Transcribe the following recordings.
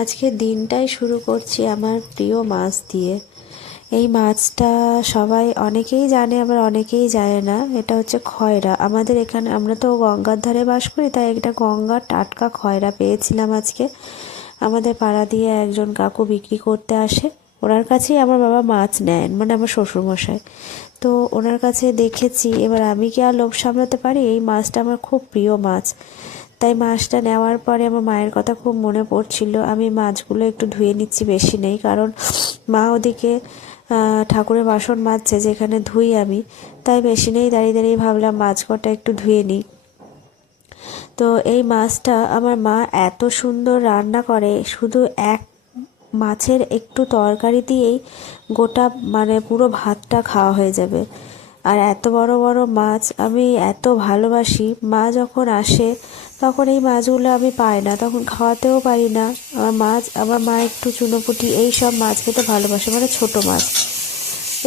আজকে দিনটাই শুরু করছি আমার প্রিয় মাছ দিয়ে। এই মাছটা সবাই অনেকেই জানে, আবার অনেকেই জানে না। এটা হচ্ছে খয়রা। আমাদের এখানে, আমরা তো গঙ্গার ধারে বাস করি, তাই একটা গঙ্গার টাটকা খয়রা পেয়েছিলাম আজকে। আমাদের পাড়া দিয়ে একজন কাকু বিক্রি করতে আসে, ওনার কাছেই আমার বাবা মাছ নেন, মানে আমার শ্বশুরমশাই। তো ওনার কাছে দেখেছি, এবার আমি কি আর লোভ সামলাতে পারি? এই মাছটা আমার খুব প্রিয় মাছ। তাই মাছটা নেওয়ার পরে আমার মায়ের কথা খুব মনে পড়ছিল। আমি মাছগুলো একটু ধুয়ে নিচ্ছি, বেশি নেই, কারণ মা ওদিকে ঠাকুরের বাসন মাজছে যেখানে ধুই আমি। তাই বেশি নেই, দাঁড়িয়ে দাঁড়িয়ে ভাবলাম মাছ কটা একটু ধুয়ে নিই। তো এই মাছটা আমার মা এত সুন্দর রান্না করে, শুধু এক মাছের একটু তরকারি দিয়েই গোটা মানে পুরো ভাতটা খাওয়া হয়ে যাবে। আর এত বড় বড় মাছ আমি এত ভালোবাসি। মা যখন আসে তখন এই মাছগুলো আমি পাই না, তখন খাওয়াতেও পারি না। আমার মা একটু চুনোপুঁটি এই সব মাছ খেতে ভালোবাসে, মানে ছোট মাছ।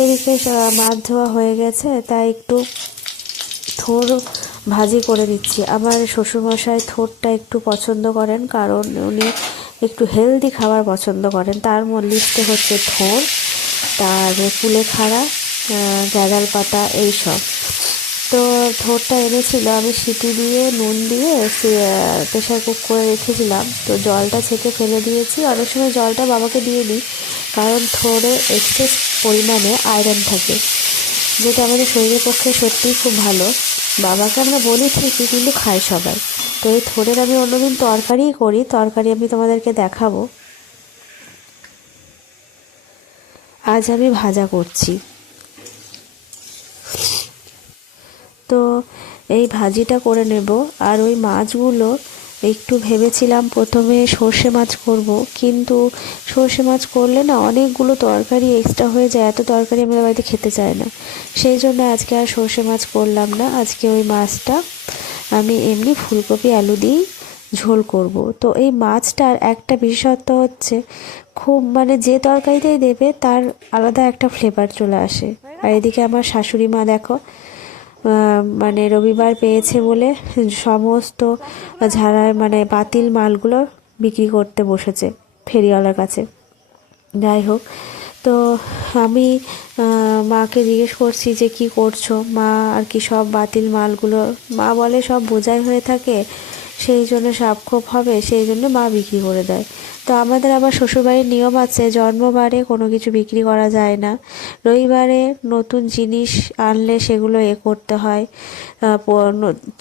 এদিকে মাছ ধোয়া হয়ে গেছে, তাই একটু থোর ভাজি করে দিচ্ছি। আমার শ্বশুরমশাই থোরটা একটু পছন্দ করেন, কারণ উনি একটু হেলদি খাবার পছন্দ করেন। তার লিস্টে হচ্ছে থোর, তার কুলেখাড়া, গাঁদাল পাতা এইসব। তো থোরটা এনেছিল, আমি সিটি দিয়ে নুন দিয়ে প্রেশার কুক করে রেখেছিলাম। তো জলটা ছেঁকে ফেলে দিয়েছি। অনেক সময় জলটা বাবাকে দিয়ে দিই, কারণ থোরে এক্সেস পরিমাণে আয়রন থাকে, যেটা আমাদের শরীরের পক্ষে সত্যিই খুব ভালো। বাবাকে আমরা বলি ঠিকই, কিন্তু খাই সবাই। তো এই থোড়ের আমি অন্যদিন তরকারিই করি, তরকারি আমি তোমাদেরকে দেখাবো। আজ আমি ভাজা করছি। তো এই ভাজিটা করে নেব। আর ওই মাছগুলো একটু ভেবেছিলাম প্রথমে সর্ষে মাছ করব, কিন্তু সর্ষে মাছ করলে না অনেকগুলো তরকারি এক্সট্রা হয়ে যায়, এত তরকারি আমাদের বাড়িতে খেতে চায় না। সেই জন্য আজকে আর সর্ষে মাছ করলাম না। আজকে ওই মাছটা আমি এমনি ফুলকপি আলু দিয়েই ঝোল করব। তো এই মাছটার একটা বিশেষত্ব হচ্ছে, খুব মানে যে তরকারিতেই দেবে তার আলাদা একটা ফ্লেভার চলে আসে। আর এদিকে আমার শাশুড়ি মা দেখো, মানে রবিবার পেয়েছে বলে সমস্ত ঝাড়ায় মানে বাতিল মালগুলো বিক্রি করতে বসেছে ফেরিওয়ালার কাছে। যাই হোক, তো আমি মাকে জিজ্ঞেস করছি যে কি করছো মা, আর কি সব বাতিল মালগুলো, মা বলে সব বোঝাই হয়ে থাকে, সেই জন্য সাপখোপ হবে, সেই জন্য মা বিক্রি করে দেয়। তো আমাদের আবার শ্বশুরবাড়ির নিয়ম আছে, জন্মবারে কোনো কিছু বিক্রি করা যায় না। রবিবারে নতুন জিনিস আনলে সেগুলো করতে হয়,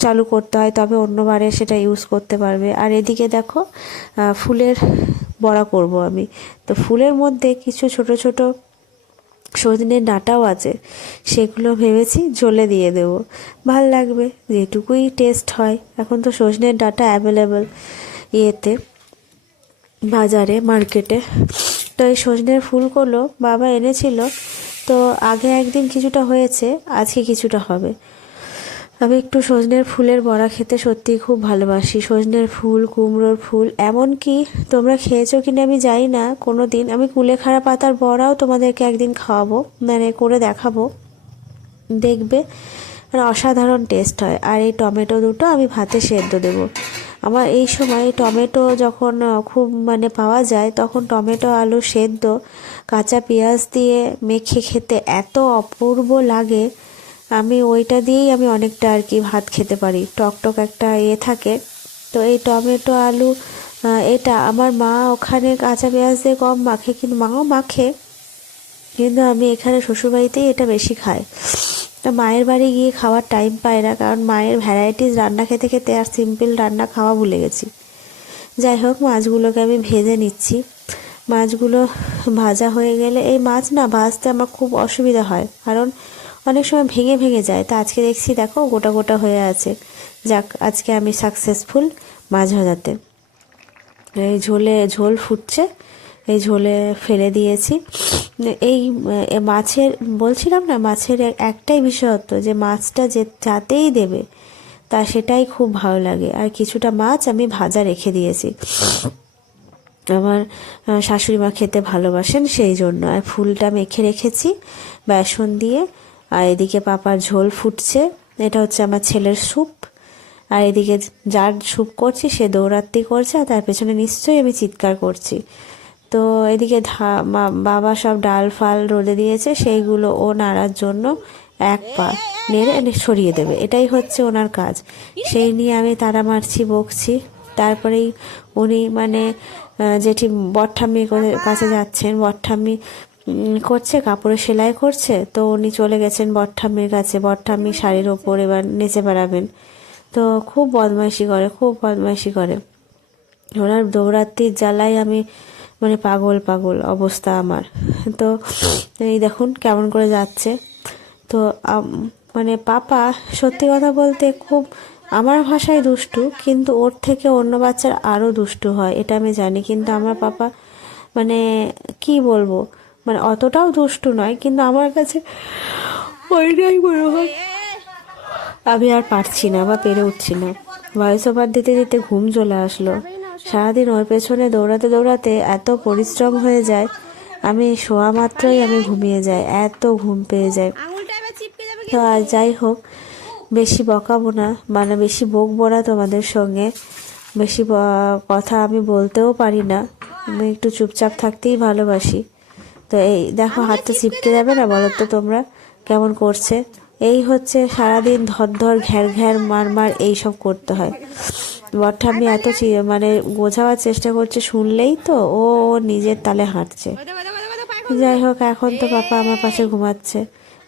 চালু করতে হয়, তবে অন্যবারে সেটা ইউজ করতে পারবে। আর এদিকে দেখো, ফুলের বড়া করব আমি। তো ফুলের মধ্যে কিছু ছোট ছোট সজনের ডাঁটাও আছে, সেগুলো ভেবেছি ঝোলে দিয়ে দেবো, ভাল লাগবে, যেটুকুই টেস্ট হয়। এখন তো সজনের ডাঁটা অ্যাভেলেবেল ইয়েতে, বাজারে, মার্কেটে। তো এই সজনের ফুলগুলো বাবা এনেছিল। তো আগে একদিন কিছুটা হয়েছে, আজকে কিছুটা হবে। আমি একটু সজনের ফুলের বড়া খেতে সত্যিই খুব ভালোবাসি। সজনের ফুল, কুমড়োর ফুল, এমনকি তোমরা খেয়েছো কিনা আমি জানি না কোনো দিন, আমি কুলেখাড়া পাতার বড়াও তোমাদেরকে একদিন খাওয়াবো, মানে করে দেখাবো, দেখবে মানে অসাধারণ টেস্ট হয়। আর এই টমেটো দুটো আমি ভাতে সেদ্ধ দেবো। আমার এই সময় টমেটো যখন খুব মানে পাওয়া যায়, তখন টমেটো আলু সেদ্ধ কাঁচা পেঁয়াজ দিয়ে মেখে খেতে এত অপূর্ব লাগে। আমি ওইটা দিয়েই আমি অনেকটা আর কি ভাত খেতে পারি, টকটক একটা থাকে। তো এই টমেটো আলু, এটা আমার মা ওখানে কাঁচা পেঁয়াজ দিয়ে কম মাখে, কিন্তু মাও মাখে, কিন্তু আমি এখানে শ্বশুরবাড়িতেই এটা বেশি খাই। তা মায়ের বাড়ি গিয়ে খাওয়ার টাইম পায় না, কারণ মায়ের ভ্যারাইটিস রান্না খেতে খেতে আর সিম্পল রান্না খাওয়া ভুলে গেছি। যাই হোক, মাছগুলোকে আমি ভেজে নিচ্ছি। মাছগুলো ভাজা হয়ে গেলে, এই মাছ না ভাজতে আমার খুব অসুবিধা হয়, কারণ অনেক সময় ভেঙে ভেঙে যায়। তা আজকে দেখছি দেখো গোটা গোটা হয়ে আছে। যাক, আজকে আমি সাকসেসফুল মাছ ভাজাতে। এই ঝোল ফুটছে, এই ঝোলে ফেলে দিয়েছি। এই মাছের বলছিলাম না, মাছের একটাই বিশেষত্ব যে মাছটা যে যাতেই দেবে তা সেটাই খুব ভালো লাগে। আর কিছুটা মাছ আমি ভাজা রেখে দিয়েছি, আমার শাশুড়ি মা খেতে ভালোবাসেন সেই জন্য। আর ফুলটা মেখে রেখেছি বেসন দিয়ে। আর এদিকে পাপার ঝোল ফুটছে, এটা হচ্ছে আমার ছেলের স্যুপ। আর এদিকে যার স্যুপ করছি সে দৌড়াত্তি করছে, আর তার পেছনে নিশ্চয়ই আমি চিৎকার করছি। তো এদিকে বাবা সব ডাল ফাল রোদে দিয়েছে, সেইগুলো ও নাড়ার জন্য এক পা নেড়ে সরিয়ে দেবে, এটাই হচ্ছে ওনার কাজ। সেই নিয়ে আমি তাড়া মারছি, বকছি। তারপরেই উনি মানে যেটি বটঠাম্মির কাছে যাচ্ছেন, বটঠাম্মি করছে কাপড়ে সেলাই করছে, তো উনি চলে গেছেন বটঠাম্মির কাছে। বটঠাম্মি শাড়ির ওপর এবার নেচে বেড়াবেন। তো খুব বদমাইশি করে, খুব বদমাইশি করে। ওনার দৌড়াত্মির জ্বালায় আমি মানে পাগল পাগল অবস্থা আমার। তো এই দেখুন কেমন করে যাচ্ছে। তো মানে পাপা সত্যি কথা বলতে খুব আমার ভাষায় দুষ্টু, কিন্তু ওর থেকে অন্য বাচ্চার আরও দুষ্টু হয়, এটা আমি জানি। কিন্তু আমার পাপা মানে কি বলবো, মানে অতটাও দুষ্টু নয়, কিন্তু আমার কাছে ওইটাই মনে হয় আমি আর পারছি না বা পেরে উঠছি না। ভয়েস ওভার দিতে দিতে ঘুম চলে আসলো। সারাদিন ওর পেছনে দৌড়াতে দৌড়াতে এত পরিশ্রম হয়ে যায়, আমি শোয়া মাত্রই আমি ঘুমিয়ে যাই, এত ঘুম পেয়ে যায়। তো আর যাই হোক, বেশি বকাবো না, মানে বেশি বকবো না তোমাদের সঙ্গে। বেশি কথা আমি বলতেও পারি না, আমি একটু চুপচাপ থাকতেই ভালোবাসি। তো এই দেখো হাতটা চিপকে যাবে না বলো তো তোমরা, কেমন করছে। এই হচ্ছে সারাদিন ধর ধর ঘ্যার ঘ্যার মার মার এইসব করতে হয়। বটঠাম্মি এত মানে বোঝাবার চেষ্টা করছে, শুনলেই তো ও নিজের তালে হাঁটছে। যাই হোক, এখন তো পাপা আমার পাশে ঘুমাচ্ছে,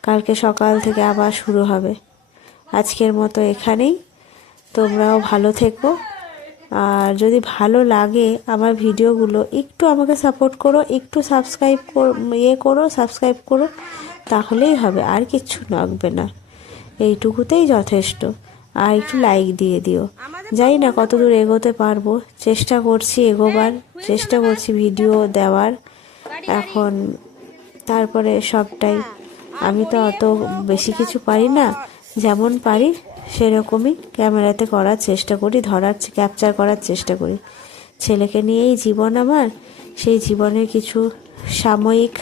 কালকে সকাল থেকে আবার শুরু হবে। আজকের মতো এখানেই, তোমরাও ভালো থেকো। আর যদি ভালো লাগে আমার ভিডিওগুলো, একটু আমাকে সাপোর্ট করো, একটু সাবস্ক্রাইব সাবস্ক্রাইব করো, তাহলেই হবে, আর কিচ্ছু লাগবে না, এইটুকুতেই যথেষ্ট। আর একটু লাইক দিয়ে দিও। জানি না কতদূর এগোতে পারবো, চেষ্টা করছি এগোবার, চেষ্টা করছি ভিডিও দেওয়ার। এখন তারপরে সবটাই আমি তো অত বেশি কিছু পারি না, যেমন পারি সেরকমই ক্যামেরাতে করার চেষ্টা করি, ক্যাপচার করার চেষ্টা করি। ছেলেকে নিয়েই জীবন আমার, সেই জীবনের কিছু সাময়িক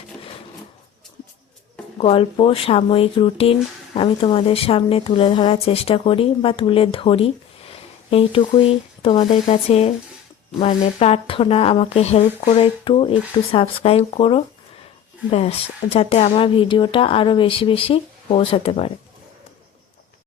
গল্প, সাময়িক রুটিন আমি তোমাদের সামনে তুলে ধরার চেষ্টা করি বা তুলে ধরি। এইটুকুই তোমাদের কাছে মানে প্রার্থনা, আমাকে হেল্প করো, একটু একটু সাবস্ক্রাইব করো, ব্যাস, যাতে আমার ভিডিওটা আরও বেশি বেশি পৌঁছাতে পারে।